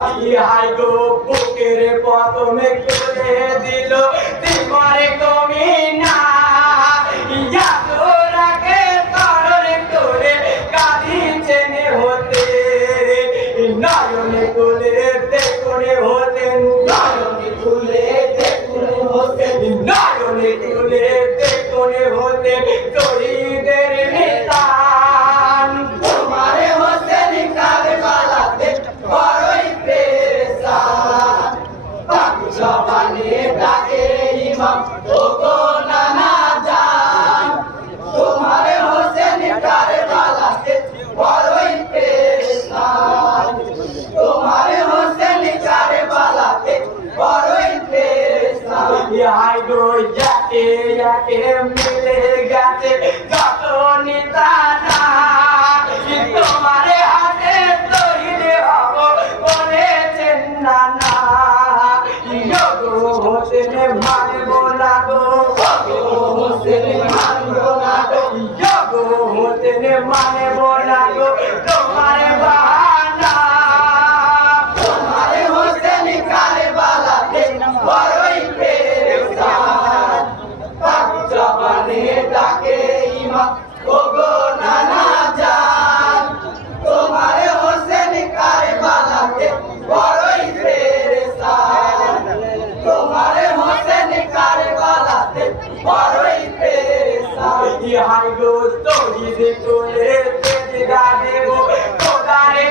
ইহাই গো বুকের প্রথমে করে দিল তোমারে হতে নয়নে কুলে দেখুনে হতেন নয়নে কুলে জবানে ডাকে ইমাম, ও গো নানা জান। তোমারে হোসেন কারে বালাতে বড়ই পেরেশান তোমারে হোসেন কারে বালাতে বড়ই পেরেশান ইহাই গো যাকে যাকে মিলে গেছে নিতানা হোসেন মানব না গো। যোগো হোসেন মানব না গো। যোগো হোসেন মানব না গো। তোমার বাহানা। তোমারে হোসেন কারে বালাতে বড়ই পেরেশান। পাক জবানে ডাকে ইমাম ও গো নানা জান। তোমারে হোসেন কারে বালাতে বড়ই পেরেশান তোমারে হোসেন কারে বালাতে বড়ই পেরেশান ইহাই গো তোরি দে তোলে তেজগা দেব খোদারে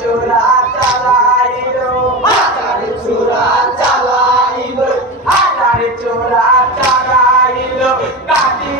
চোরা চালাইলো, হাজার চোরা চালাইলো চোরা চালাইলো, কাটিল